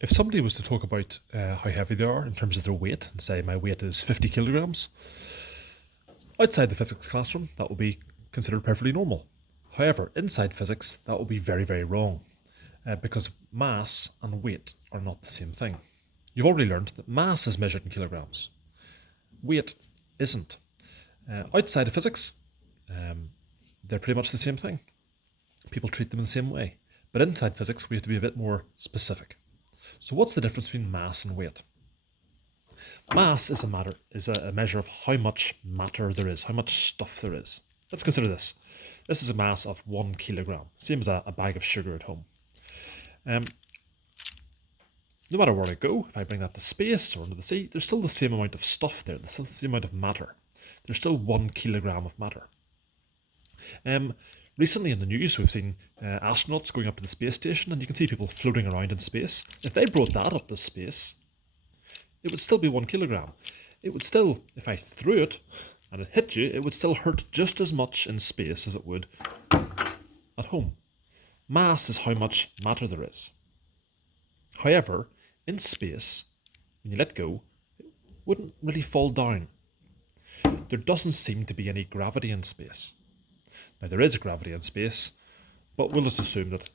If somebody was to talk about how heavy they are in terms of their weight and say my weight is 50 kilograms, outside the physics classroom that will be considered perfectly normal. However, inside physics that will be very, very wrong because mass and weight are not the same thing. You've already learned that mass is measured in kilograms. Weight isn't. Outside of physics, they're pretty much the same thing. People treat them in the same way. But inside physics, we have to be a bit more specific. So what's the difference between mass and weight? Mass is a measure of how much matter there is, how much stuff there is. Let's consider this. This is a mass of 1 kilogram, same as a bag of sugar at home. No matter where I go, if I bring that to space or into the sea, there's still the same amount of stuff there, there's still the same amount of matter. There's still 1 kilogram of matter. Recently in the news, we've seen astronauts going up to the space station, and you can see people floating around in space. If they brought that up to space, it would still be 1 kilogram. It would still, if I threw it and it hit you, it would still hurt just as much in space as it would at home. Mass is how much matter there is. However, in space, when you let go, it wouldn't really fall down. There doesn't seem to be any gravity in space. Now, there is gravity in space, but we'll just assume that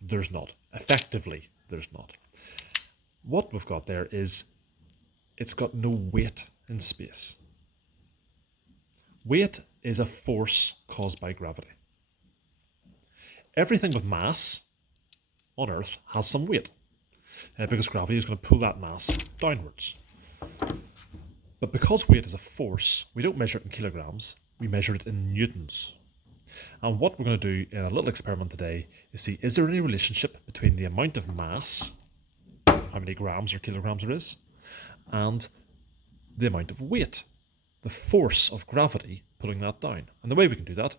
there's not. Effectively, there's not. What we've got there is it's got no weight in space. Weight is a force caused by gravity. Everything with mass on Earth has some weight because gravity is going to pull that mass downwards. But because weight is a force, we don't measure it in kilograms, we measure it in newtons. And what we're going to do in a little experiment today is see, is there any relationship between the amount of mass, how many grams or kilograms there is, and the amount of weight, the force of gravity pulling that down. And the way we can do that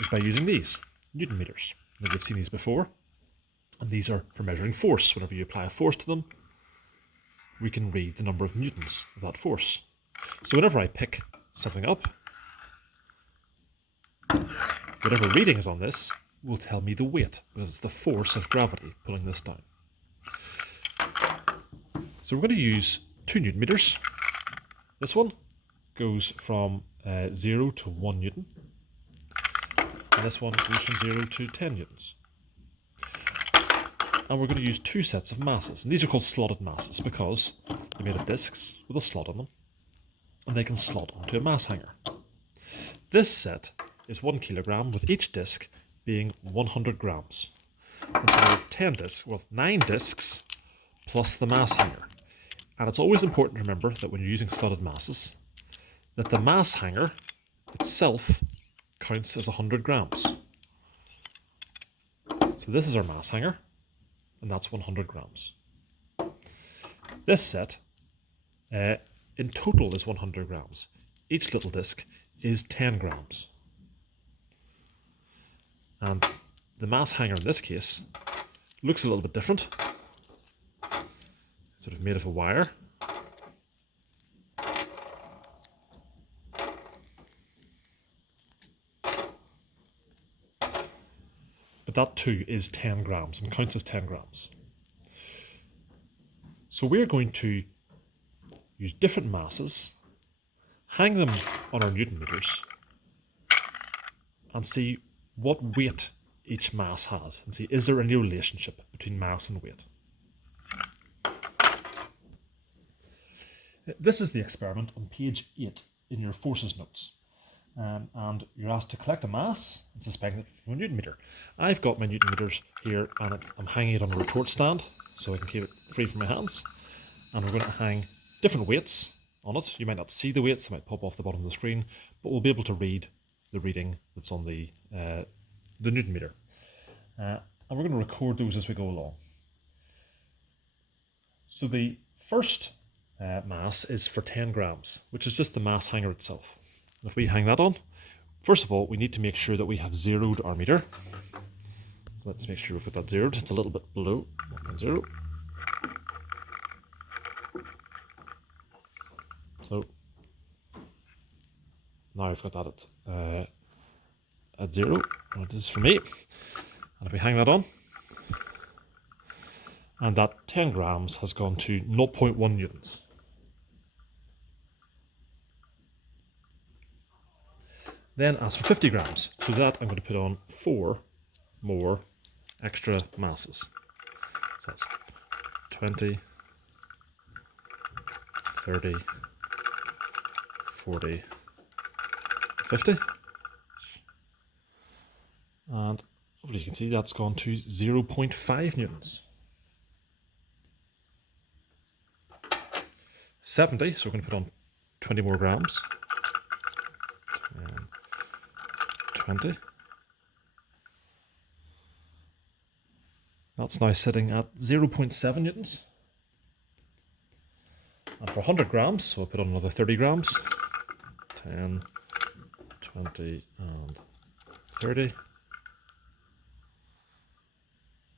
is by using these, Newton meters. Now, you've seen these before, and these are for measuring force. Whenever you apply a force to them, we can read the number of newtons of that force. So whenever I pick something up, whatever reading is on this will tell me the weight, because it's the force of gravity pulling this down. So we're going to use 2 Newton meters. This one goes from 0 to 1 Newton, and this one goes from 0 to 10 newtons. And we're going to use 2 sets of masses, and these are called slotted masses because they're made of discs with a slot on them, and they can slot onto a mass hanger. This set is 1 kilogram, with each disc being 100 grams. And so 9 discs plus the mass hanger. And it's always important to remember that when you're using slotted masses, that the mass hanger itself counts as 100 grams. So this is our mass hanger, and that's 100 grams. This set in total is 100 grams. Each little disc is 10 grams. And the mass hanger in this case looks a little bit different. It's sort of made of a wire. But that too is 10 grams and counts as 10 grams. So we're going to use different masses, hang them on our Newton meters, and see what weight each mass has, and see, is there any relationship between mass and weight? This is the experiment on page 8 in your forces notes. And you're asked to collect a mass and suspend it from a Newton meter. I've got my Newton meters here, and I'm hanging it on a retort stand so I can keep it free from my hands. And we're going to hang different weights on it. You might not see the weights, they might pop off the bottom of the screen, but we'll be able to read the reading that's on the Newton meter. And we're going to record those as we go along. So the first mass is for 10 grams, which is just the mass hanger itself. And if we hang that on, first of all, we need to make sure that we have zeroed our meter. So let's make sure we've got that zeroed. It's a little bit below 1.0. So now I've got that at 0, and it is for me. And if we hang that on, and that 10 grams has gone to 0.1 newtons. Then as for 50 grams, so that I'm going to put on 4 more extra masses. So that's 20, 30, 40, 50. And hopefully you can see that's gone to 0.5 newtons. 70, so we're going to put on 20 more grams. 20. That's now sitting at 0.7 newtons. And for 100 grams, so we'll put on another 30 grams. 10, 20, and 30. And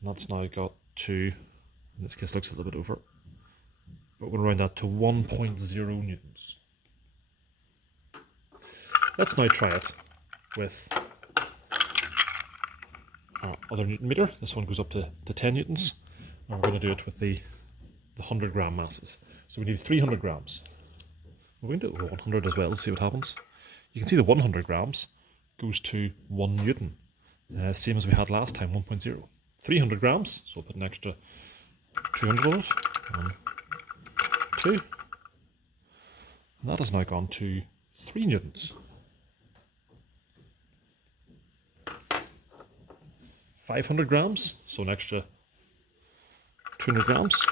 that's now got to, in this case, looks a little bit over, but we'll round that to 1.0 newtons. Let's now try it with other Newton meter. This one goes up to 10 newtons, and we're going to do it with the 100 gram masses. So we need 300 grams. We're going to do it with 100 as well to see what happens. You can see the 100 grams goes to 1 newton, same as we had last time, 1.0. 300 grams, so we'll put an extra 200 on it. 1, 2. And that has now gone to 3 newtons. 500 grams, so an extra 200 grams.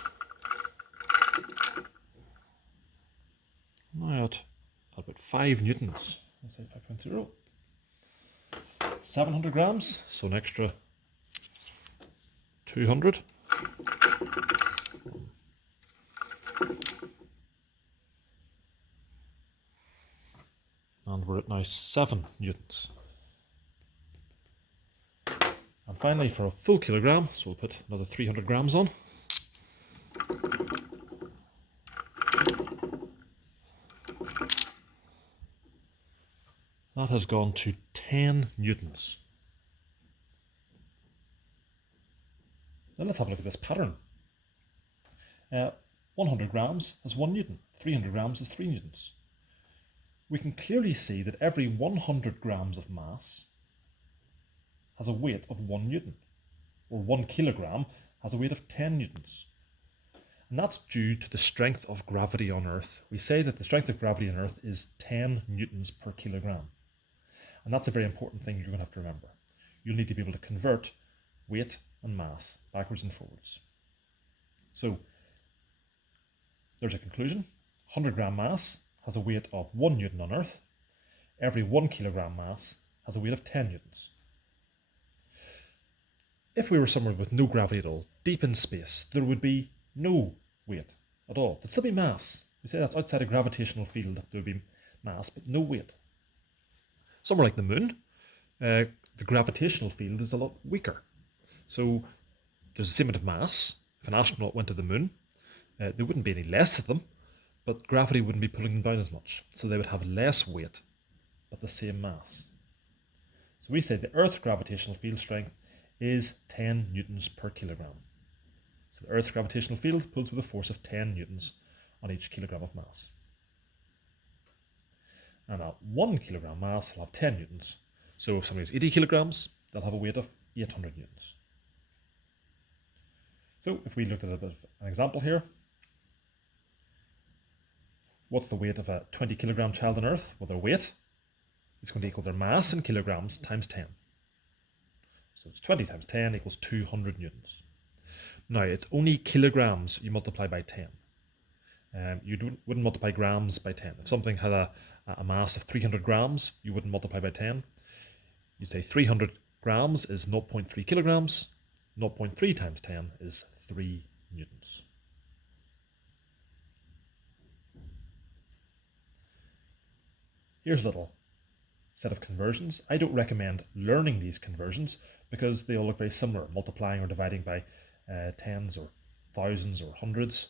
Now at about 5 newtons, let's say 5.0. 700 grams, so an extra 200. And we're at now 7 newtons. And finally, for a full kilogram, so we'll put another 300 grams on. That has gone to 10 newtons. Now let's have a look at this pattern. 100 grams is 1 newton, 300 grams is 3 newtons. We can clearly see that every 100 grams of mass has a weight of 1 newton, or 1 kilogram has a weight of 10 newtons. And that's due to the strength of gravity on Earth. We say that the strength of gravity on Earth is 10 newtons per kilogram. And that's a very important thing you're going to have to remember. You'll need to be able to convert weight and mass backwards and forwards. So there's a conclusion. 100 gram mass has a weight of 1 newton on Earth. Every 1 kilogram mass has a weight of 10 newtons. If we were somewhere with no gravity at all, deep in space, there would be no weight at all. There'd still be mass. We say that's outside a gravitational field, there would be mass, but no weight. Somewhere like the moon, the gravitational field is a lot weaker. So there's the same amount of mass. If an astronaut went to the moon, there wouldn't be any less of them, but gravity wouldn't be pulling them down as much. So they would have less weight, but the same mass. So we say the Earth's gravitational field strength is 10 newtons per kilogram. So the Earth's gravitational field pulls with a force of 10 newtons on each kilogram of mass. And at 1 kilogram mass, it'll have 10 newtons. So if somebody has 80 kilograms, they'll have a weight of 800 newtons. So if we looked at a bit of an example here, what's the weight of a 20 kilogram child on Earth? Well, their weight is going to equal their mass in kilograms times 10. So it's 20 times 10 equals 200 newtons. Now, it's only kilograms you multiply by 10. You wouldn't multiply grams by 10. If something had a mass of 300 grams, you wouldn't multiply by 10. You say 300 grams is 0.3 kilograms. 0.3 times 10 is 3 newtons. Here's a little set of conversions. I don't recommend learning these conversions because they all look very similar, multiplying or dividing by tens or thousands or hundreds.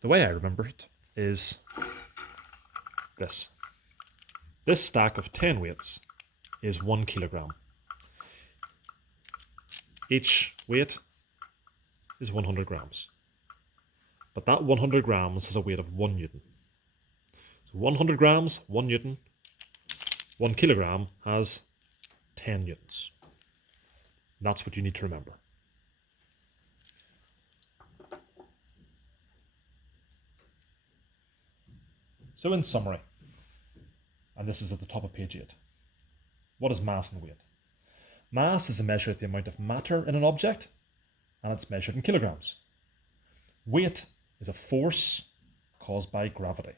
The way I remember it is this. This stack of 10 weights is 1 kilogram. Each weight is 100 grams. But that 100 grams has a weight of 1 newton. So 100 grams, 1 newton. 1 kilogram has 10 newtons. And that's what you need to remember. So in summary, and this is at the top of page 8, what is mass and weight? Mass is a measure of the amount of matter in an object, and it's measured in kilograms. Weight is a force caused by gravity,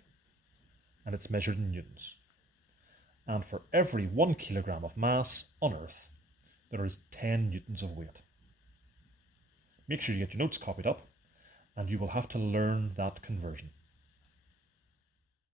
and it's measured in newtons. And for every 1 kilogram of mass on Earth, there is 10 newtons of weight. Make sure you get your notes copied up, and you will have to learn that conversion.